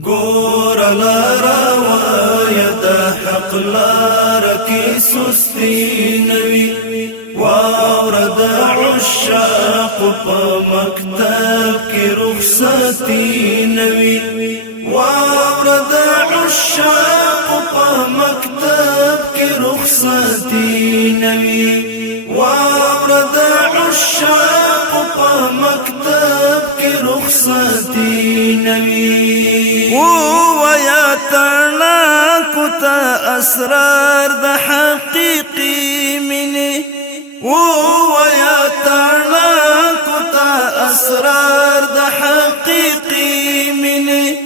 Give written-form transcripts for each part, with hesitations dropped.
ګور لارا وای د حق لار کی سستی نوی واور د عشاق په مکتب کی رخصتی نوی واور د عشاق په مکتب کی رخصتی نوی واور د عشاق په مکتب کی رخصتی نوی ويا ترنا كتا أسرار ده حقيقي مني ويا ترنا كتا أسرار ده حقيقي مني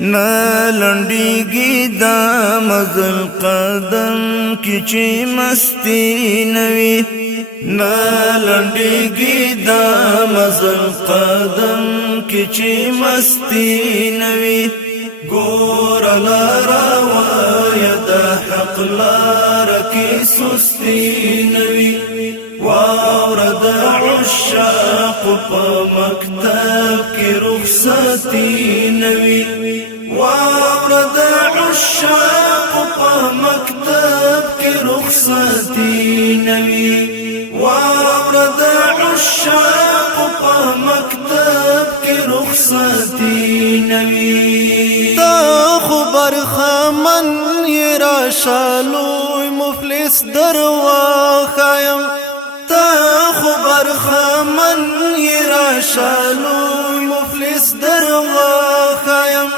نالنديگی دا مزل قدم کی چی مستی نوی نالندیگی دا مزل قدم کی چی مستی نوی گور لارا وای دا حق لارا کی سستی نوی واور دا عشاق پا مکتب کی رخصتی نوی واور دا عشاق پا مکتب کی رخصتی نوی واور دا عشاق پا مکتب کی رخصتی نوی تا خبر خمن یرا شالوی مفلس دروا خایم تا خبر خمن یرا شالوی مفلس دروا خایم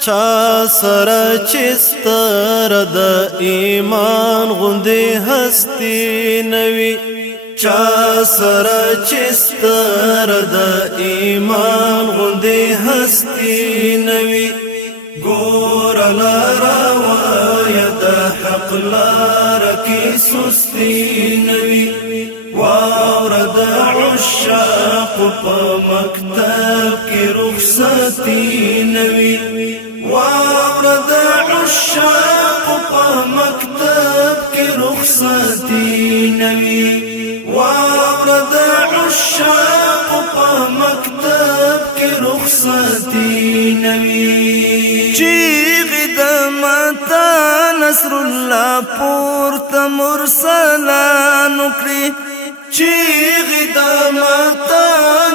چا سره چستر د ایمان غوندي هستی نوی چا سره چستر د ایمان غوندي هستی نوی ګور لارا وای د حق لار کی سستی نوی واور د عشاق په مکتب کی رخصتی نوی واور د عشاق په مکتب کی رخصتی نوی واور د عشاق په مکتب کی رخصتی نوی چیغ د متا نصر الله پورته مرسلانو کړی چیغ د متا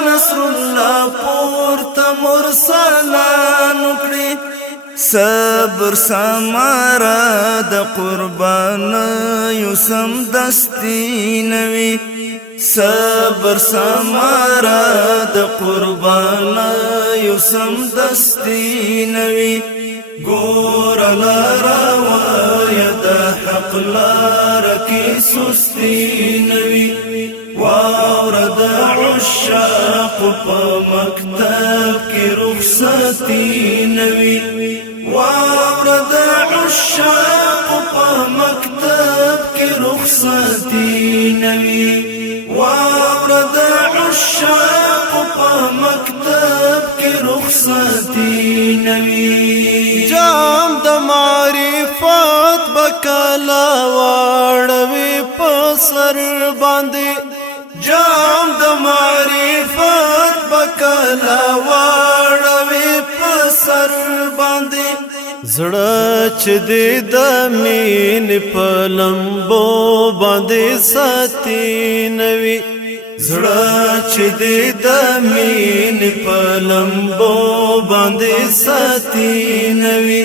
نصر الله پورته مرسلانو کړی صبر سمارا د قربان یوسم دستی نوی صبر سمارا د قربان یوسم دستی نوی ګور لارا وای د حق لار کی سستی نوی واور د عشاق په مکتب کی رخصتی نوی واور د عشاق په مکتب کی رخصتی نوی واور د عشاق په مکتب کی رخصتی نوی جام د معرفت بکلا واړوي په سر باندې جام د معرفت بکلا واړوي په سر باندې زړه چې د مين په لمبو باندې ساتي نوی زړه چې د مين په لمبو باندې ساتي نوی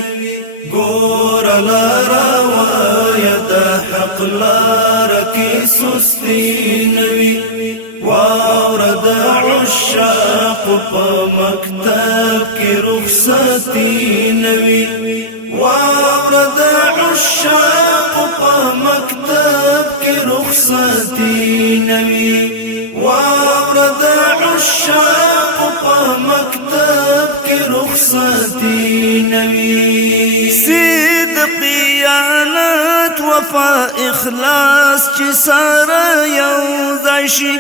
ګور لارا وای د حق لار کی سستی نوی واور د عشاق په مکتب کی رخصتی نوی واور د عشاق په مکتب کی رخصتی نوی واور د عشاق په مکتب کی رخصتی نوی صدق دیانت وفا اخلاص چې سره یو ځای شي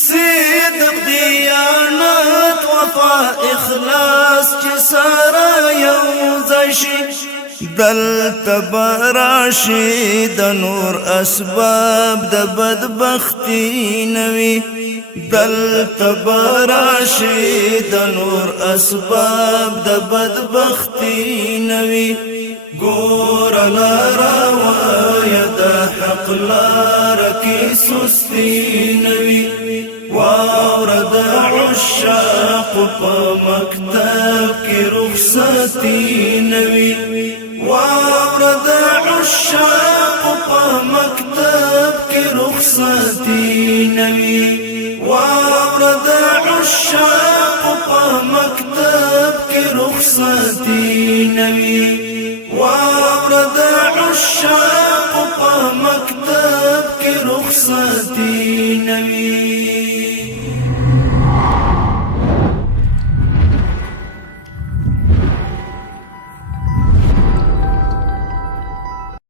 صدق دیانت وفا اخلاص چې سره یو ځای شي دلته براشي د نور اسباب د بدبختی نوی دلته براشي د نور اسباب د بدبختی نوي ګور لاره وایه د حق لاره کې سستی نوي واوره د عشاق په مکتب کې رخصتي نوي واوره د عشاق په مکتب کې رخصتي نوي واوره د عشاق په مکتب کې رخصتي نوي واوره د عشاق په مکتب کې رخصتي نوي